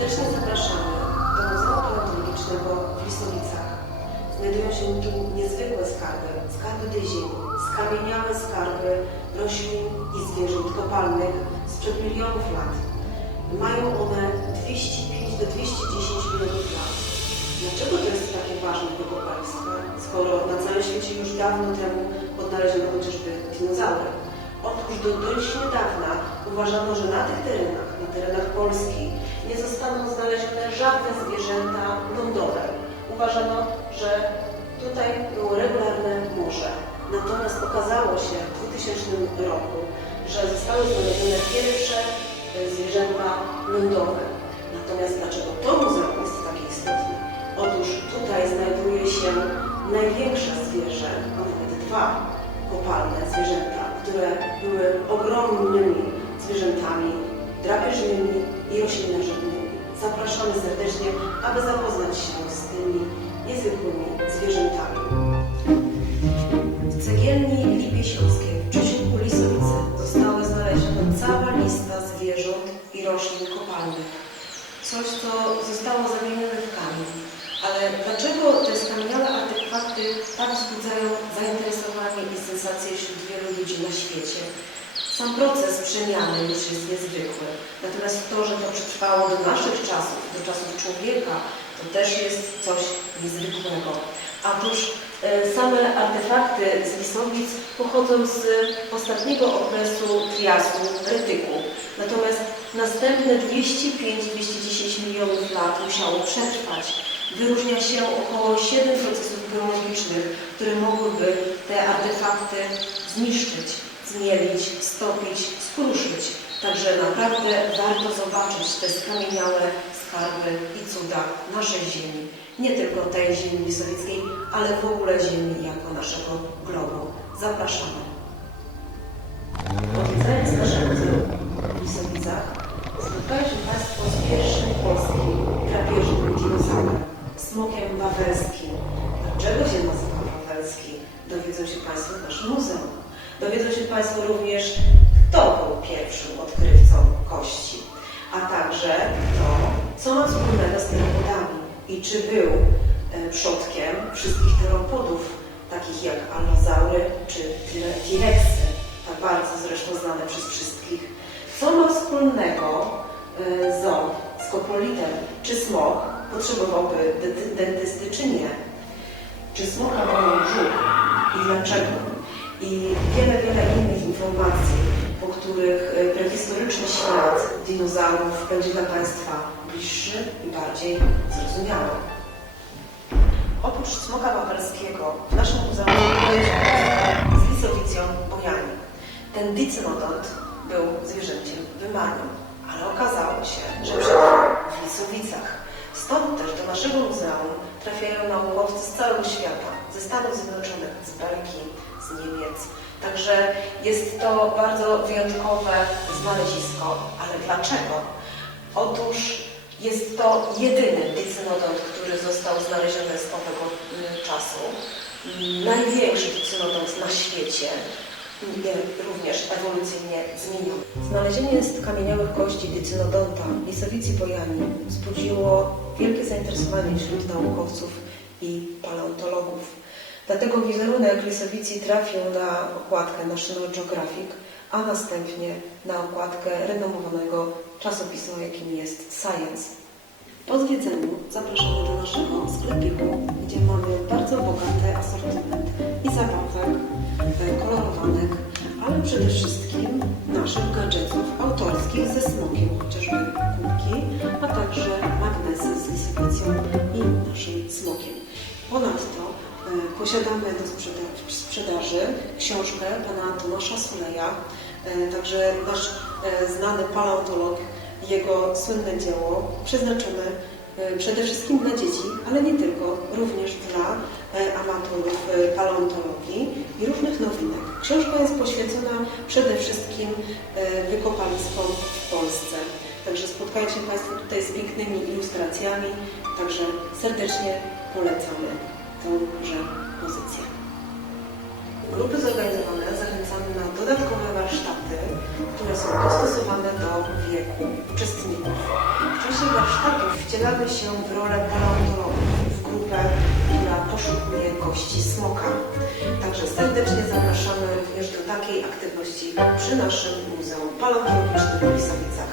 Serdecznie zapraszamy do Muzeum Paleontologicznego w Lisowicach. Znajdują się tu niezwykłe skarby tej ziemi, skamieniałe skarby roślin i zwierząt kopalnych sprzed milionów lat. Mają one 205 do 210 milionów lat. Dlaczego to jest takie ważne wykopalisko, skoro na całym świecie już dawno temu odnaleziono chociażby dinozaury? Otóż dość niedawna uważano, że na tych terenach Polski, nie zostaną znalezione żadne zwierzęta lądowe. Uważano, że tutaj było regularne morze. Natomiast okazało się w 2000 roku, że zostały znalezione pierwsze zwierzęta lądowe. Natomiast dlaczego to muzeum jest takie istotne? Otóż tutaj znajduje się największe zwierzę, a nawet dwa kopalne zwierzęta, które były ogromnymi zwierzętami drapieżnymi i roślinożernymi. Zapraszamy serdecznie, aby zapoznać się z tymi niezwykłymi zwierzętami. W cegielni Lipie Śląskiej w przesiłku Lisowice została znaleziona cała lista zwierząt i roślin kopalnych. Coś, co zostało zamienione w kamień. Ale dlaczego te skamieniałe artefakty tak wzbudzają zainteresowanie i sensację wśród wielu ludzi na świecie? Sam proces przemiany już jest niezwykły. Natomiast to, że to przetrwało do naszych czasów, do czasów człowieka, to też jest coś niezwykłego. Otóż same artefakty z Lisowic pochodzą z ostatniego okresu triasu, retyku. Natomiast następne 205-210 milionów lat musiało przetrwać. Wyróżnia się około 7 procesów geologicznych, które mogłyby te artefakty zniszczyć, zmielić, stopić, skruszyć. Także naprawdę warto zobaczyć te skamieniałe skarby i cuda naszej ziemi. Nie tylko tej ziemi lisowickiej, ale w ogóle ziemi jako naszego globu. Zapraszamy. Odwiedzając nasze muzeum w Lisowicach, spotkają się Państwo z pierwszym polskim drapieżnym dinozaurem, smokiem wawelskim. Dlaczego się nazywa wawelski? Dowiedzą się Państwo w naszym muzeum. Dowiedzą się Państwo również, kto był pierwszym odkrywcą kości, a także to, co ma wspólnego z teropodami i czy był przodkiem wszystkich teropodów, takich jak alozaury czy T-rexy, tak bardzo zresztą znane przez wszystkich. Co ma wspólnego ząb z koprolitem? Czy smok potrzebowałby dentysty, czy nie? Czy smoka bolał brzuch i dlaczego? I wiele innych informacji, po których prehistoryczny świat dinozaurów będzie dla Państwa bliższy i bardziej zrozumiały. Oprócz smoka wawelskiego w naszym muzeum znajduje się z Lisowicją Bojani. Ten dicynodont był zwierzęciem wymarłym, ale okazało się, że przetrwał w Lisowicach. Stąd też do naszego muzeum trafiają naukowcy z całego świata, ze Stanów Zjednoczonych, z Belgii, z Niemiec. Także jest to bardzo wyjątkowe znalezisko. Ale dlaczego? Otóż jest to jedyny dicynodont, który został znaleziony z owego czasu. Największy dicynodont na świecie, również ewolucyjnie zmieniony. Znalezienie skamieniałych kości dicynodonta Lisowici Bojani wzbudziło wielkie zainteresowanie wśród naukowców i paleontologów. Dlatego wizerunek Lisowici trafił na okładkę National Geographic, a następnie na okładkę renomowanego czasopisma, jakim jest Science. Po zwiedzeniu zapraszamy do naszego sklepiku, gdzie mamy bardzo bogaty asortyment i zabawek, kolorowanek, ale przede wszystkim naszych gadżetów autorskich ze smokiem, chociażby kubki, a także magnesy z Lisowicą i naszym smokiem. Ponadto posiadamy do sprzedaży książkę pana Tomasza Suleja, także nasz znany paleontolog, jego słynne dzieło przeznaczone przede wszystkim dla dzieci, ale nie tylko, również dla amatorów paleontologii i różnych nowinek. Książka jest poświęcona przede wszystkim wykopaliskom w Polsce. Także spotkają się Państwo tutaj z pięknymi ilustracjami, także serdecznie polecamy tąże pozycję. Grupy zorganizowane zachęcamy na dodatkowe warsztaty, które są dostosowane do wieku uczestników. W czasie warsztatów wcielamy się w rolę paleontologów, w grupę, która poszukuje kości smoka. Także serdecznie zapraszamy również do takiej aktywności przy naszym Muzeum Paleontologicznym w Pisowicach.